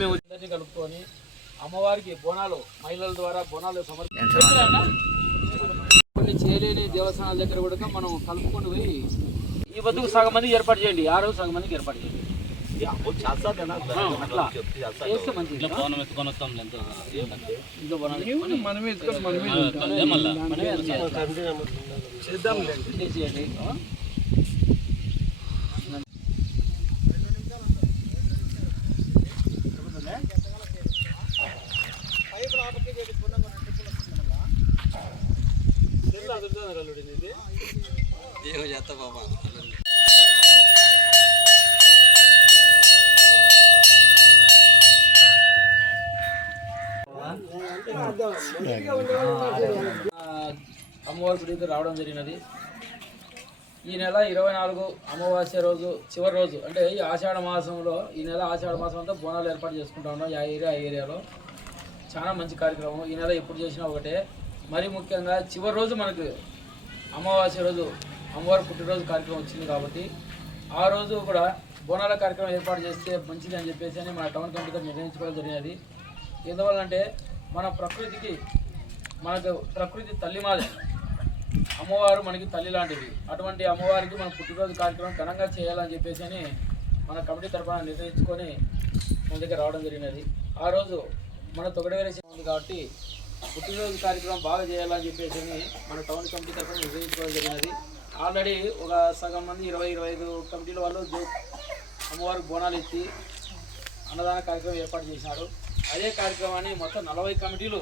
మేము అందరినీ కలుపుకొని అమ్మవారికి బోనాలు మహిళల ద్వారా బోనాలు సమర్పించాలి. చేయలేని దేవస్థానాల దగ్గర కూడా మనం కలుపుకొని పోయి ఈ బతుకు సగం మందికి ఏర్పాటు చేయండి, ఆ రోజు సగం మందికి ఏర్పాటు చేయండి. అట్లా చేస్తే మంచిది. చేయండి. అమ్మవారి గుడికి రావడం జరిగినది. ఈ నెల 24 అమావాస్య రోజు చివరి రోజు, అంటే ఈ ఆషాఢ మాసంలో ఈ నెల ఆషాఢ మాసం అంతా బోనాలు ఏర్పాటు చేసుకుంటా ఉన్నాం. ఆ ఏరియాలో చాలా మంచి కార్యక్రమం. ఈ నెల ఎప్పుడు చేసినా ఒకటే. మరి ముఖ్యంగా చివరి రోజు మనకు అమావాస్య రోజు అమ్మవారి పుట్టినరోజు కార్యక్రమం వచ్చింది కాబట్టి ఆ రోజు కూడా బోనాల కార్యక్రమం ఏర్పాటు చేస్తే మంచిది అని చెప్పేసి అని మన టౌన్ కమిటీతో నిర్ణయించుకోవడం జరిగినది. ఎందువల్లంటే మన మనకు ప్రకృతి తల్లి మాది, అమ్మవారు మనకి తల్లి లాంటిది. అటువంటి అమ్మవారికి మన పుట్టినరోజు కార్యక్రమం ఘనంగా చేయాలని చెప్పేసి అని మన కమిటీ తరఫున నిర్ణయించుకొని మన దగ్గర రావడం జరిగినది. ఆ రోజు మన తొగడవేరేసి ఉంది కాబట్టి పుట్టినరోజు కార్యక్రమం బాగా చేయాలని చెప్పేసి మన టౌన్ కమిటీ తరఫున నిర్ణయించుకోవడం జరిగినది. ఆల్రెడీ ఒక సగం మంది 20-25 కమిటీల వాళ్ళు అమ్మవారికి బోనాలు ఎత్తి అన్నదాన కార్యక్రమం ఏర్పాటు చేశారు. అదే కార్యక్రమాన్ని మొత్తం 40 కమిటీలు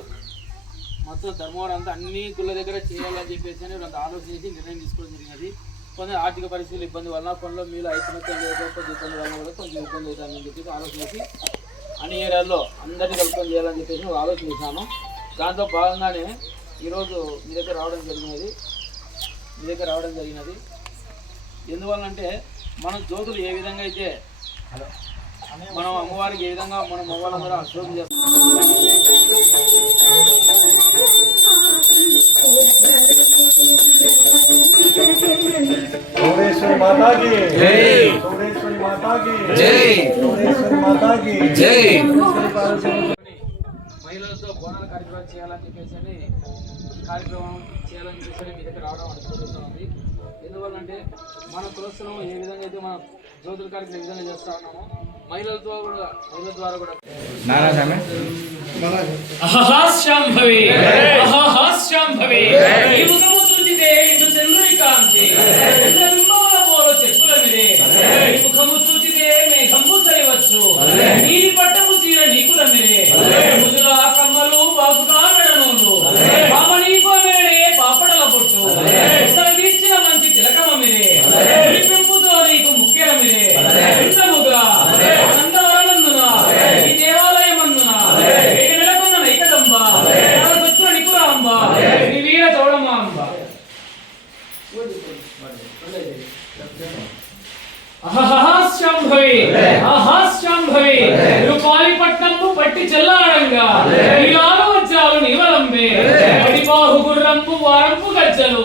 మొత్తం ధర్మవరం అంతా అన్ని గుళ్ళ దగ్గర చేయాలని చెప్పేసి అని ఆలోచించి నిర్ణయం తీసుకోవడం జరిగినది. కొంచెం ఆర్థిక పరిస్థితులు ఇబ్బంది వలన కొంచెం మీరు ఐకమత్యం లేకపోతే ఇబ్బంది వలన కూడా కొంచెం ఇబ్బంది అవుతుందని చెప్పేసి ఆలోచించి అన్ని ఏరియాల్లో అందరినీ కలుపుకొని చేయాలని చెప్పేసి ఆలోచన చేశాను. దాంట్లో భాగంగానే ఈరోజు మీ దగ్గర రావడం జరిగినది. ఎందువల్లంటే మనం జ్యోతులు ఏ విధంగా అయితే మనం అమ్మవారికి ఏ విధంగా మనం మగవాళ్ళందరూ అశ్రోధం చేస్తాం. మహిళలతో బోనాల కార్యక్రమం చేయాలని చెప్పేసి మీ దగ్గర రావడం అనుకుంటుంది. ఎందువల్లంటే మన కులస్తులం ఏ విధంగా అయితే మన జ్యోతుల కార్యక్రమం ఏ విధంగా చేస్తా ఉన్నామో మహిళల ద్వారా కూడా నీటి పట్టపు చీర నీకుల మీరే కమ్మలు బాబుగా మెడనోలు బామనీకో మేడే పాపడల పొట్టు తీర్చిన మంచి తిలకమ మీరే పెంపుతో నీకు ముఖ్యల మీరే ఇంతముగా నందవరనందున ఈ దేవాలయమందున నెలకొన్న నైకదంబ సత్వ నికురాంబ శ్రీ వీర చౌడమాంబ రూపాలిపట్నంపు పట్టి చెల్లాడంగా ఇలాలు వచ్చాలు నీవలంబే బాహు గుర్రంపు వారంపు గజ్జలు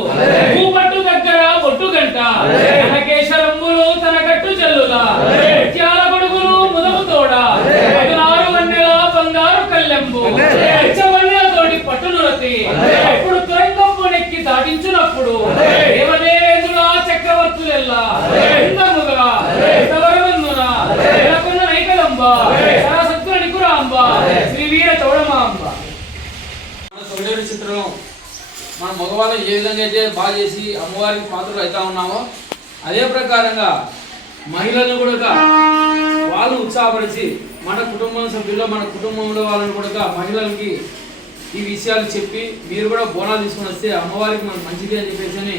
పూపట్టు దగ్గర బొట్టు గంట కేశరంబులు తన కట్టు చెల్లులా త్యాల గొడుగులు ముదము తోడ 16 వన్నెల బంగారు కల్లెంబు వన్నెలతోటి పట్టునురతి ఇప్పుడు తురంగంపు నెక్కి దాటించినప్పుడు దేవదేవేంద్రుల చక్రవర్తులెల్లా ఇందముగా నెలకొన్న నైకదంబ సరసత్వ నికురాంబ శ్రీ వీర చౌడమాంబ. మన తొగడేరు చిత్రం మన మగవాళ్ళు ఏ విధంగా అయితే బాగా చేసి అమ్మవారికి పాత్రలు అవుతా ఉన్నామో అదే ప్రకారంగా మహిళలను కూడా వాళ్ళు ఉత్సాహపరిచి మన కుటుంబం సభ్యుల్లో మన కుటుంబంలో వాళ్ళని కూడా మహిళలకి ఈ విషయాలు చెప్పి మీరు కూడా బోనాలు తీసుకొని వస్తే అమ్మవారికి మనకు మంచిది అని చెప్పేసి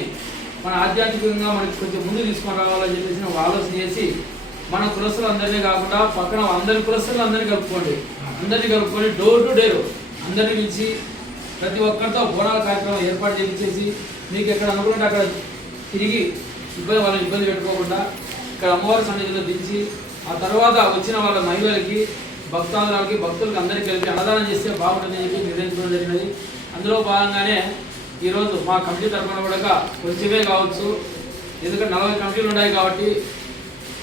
మన ఆధ్యాత్మికంగా మనకి కొంచెం ముందు తీసుకొని రావాలని చెప్పేసి ఒక ఆలోచన చేసి మన కులస్తులు అందరినీ కాకుండా పక్కన అందరి కులస్తులు అందరినీ కలుపుకొని డోర్ టు డోర్ అందరినీ పిలిచి ప్రతి ఒక్కరితో బోనాల కార్యక్రమం ఏర్పాటు చేయించేసి మీకు ఎక్కడ అనుకుంటే అక్కడ తిరిగి వాళ్ళని ఇబ్బంది పెట్టుకోకుండా ఇక్కడ అమ్మవారి సన్నిధిలో దించి ఆ తర్వాత వచ్చిన వాళ్ళ మహిళలకి భక్తులకు అందరికీ కలిపి అన్నదానం చేస్తే బాగుంటుందని చెప్పి నిర్ణయించడం జరిగినది. అందులో భాగంగానే ఈరోజు మా కమిటీ తరఫున కూడా కొంచెమే కావచ్చు, ఎందుకంటే 40 కమిటీలు ఉన్నాయి కాబట్టి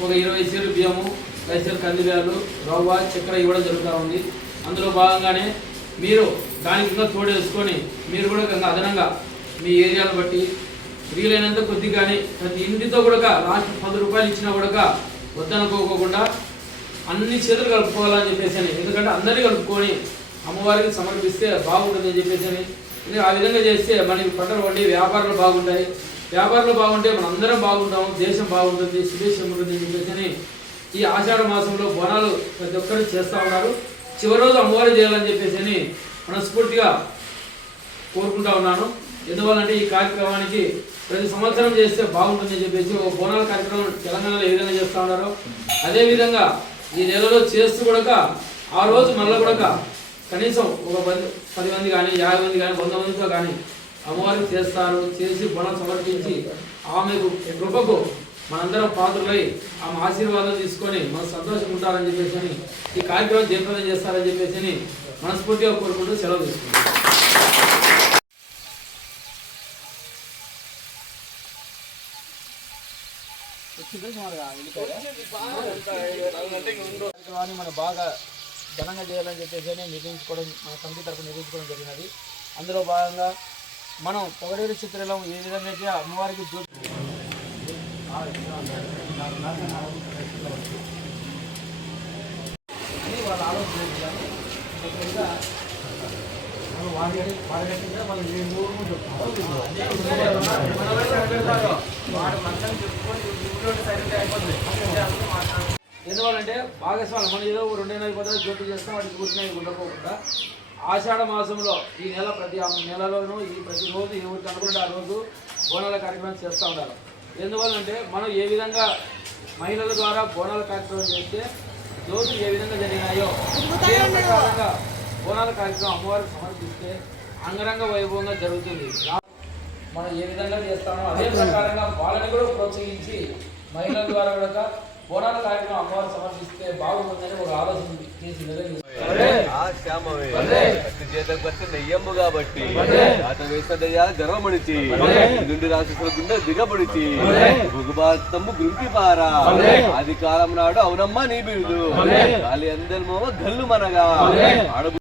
ఒక 20 చీరలు బియ్యము, రైతులు కందిబ్యాలు రవ్వ చక్కెర ఇవ్వడం జరుగుతూ ఉంది. అందులో భాగంగానే మీరు దానికి ఇంకా తోడేసుకొని మీరు కూడా ఇంకా అదనంగా మీ ఏరియాను బట్టి వీలైనంత కొద్ది కానీ ప్రతి ఇంటితో కూడా లాస్ట్ 10 రూపాయలు ఇచ్చినా కూడా వద్దనుకోకుండా అన్ని చేతులు కలుపుకోవాలని చెప్పేసి అని, ఎందుకంటే అందరినీ కలుపుకొని అమ్మవారికి సమర్పిస్తే బాగుంటుందని చెప్పేసి అని. ఆ విధంగా చేస్తే మనకి పంటలు పండి వ్యాపారాలు బాగుంటాయి, వ్యాపారాలు బాగుంటే మనం అందరం బాగుంటాం, దేశం బాగుంటుంది, సుదేశం ఉంటుంది అని చెప్పేసి అని ఈ ఆషాఢ మాసంలో బోనాలు ప్రతి ఒక్కరు చేస్తూ ఉన్నారు. చివరి రోజు అమ్మవారు చేయాలని చెప్పేసి అని మనస్ఫూర్తిగా కోరుకుంటా ఉన్నాను. ఎందువల్లంటే ఈ కార్యక్రమానికి ప్రతి సంవత్సరం చేస్తే బాగుంటుందని చెప్పేసి ఒక బోనాల కార్యక్రమం తెలంగాణలో ఏ విధంగా చేస్తూ ఉన్నారో అదేవిధంగా ఈ నెలలో చేస్తూ కూడా ఆ రోజు మళ్ళీ కూడా కనీసం ఒక 10 మంది కానీ 50 మంది కానీ 100 మందితో కానీ అమ్మవారికి చేస్తారు. చేసి బోనం సమర్పించి ఆమెకు కృపకు మనందరం పాత్రలై ఆమె ఆశీర్వాదం తీసుకొని మనం సంతోషంగా ఉంటారని చెప్పేసి అని ఈ కార్యక్రమం జయప్రదం చేస్తారని చెప్పేసి అని మనస్ఫూర్తిగా కోరుకుంటూ సెలవు తీసుకుంటాం. మనం బాగా ఘనంగా చేయాలని చెప్పేసి నిర్ణయించుకోవడం మన సమితి తరఫున నిర్ణయించుకోవడం జరిగినది. అందులో భాగంగా మనం పొగడేరు చిత్రలో ఏ విధంగా అయితే అమ్మవారికి వాళ్ళ ఆలోచన ఎందువల్లంటే భాగస్వామి మనం ఏదో 2 పదాలు జ్యోతి చేస్తాం, వాటికి కూర్చున్నాయి ఉండకపోకుండా ఆషాఢ మాసంలో ఈ నెల ప్రతి నెలలోనూ ఈ ప్రతిరోజు ఎవరికి అనుకుంటే ఆ రోజు బోనాల కార్యక్రమం చేస్తూ ఉండాలి. ఎందువల్లంటే మనం ఏ విధంగా మహిళల ద్వారా బోనాల కార్యక్రమం చేస్తే రోజులు ఏ విధంగా జరిగినాయో అదే ప్రకారంగా బోనాల కార్యక్రమం అమ్మవారికి సమర్పిస్తే అంగరంగ వైభవంగా జరుగుతుంది. మనం ఏ విధంగా చేస్తామో అదే ప్రకారంగా వాళ్ళని కూడా ప్రోత్సహించి మహిళల ద్వారా కూడా బోనాల కార్యక్రమం అమ్మవారు సమర్పిస్తే బాగుంటుందని ఒక ఆలోచన చేసి నెయ్యమ్ము కాబట్టి గర్వమడిచి నుండి రాక్షసుల గుండె దిగబడిచి భుగుబాతమ్ము గురికి పారా ఆది కాలం నాడు అవునమ్మా నీ బిరుదు గాలి అందరిమో గల్లు మనగా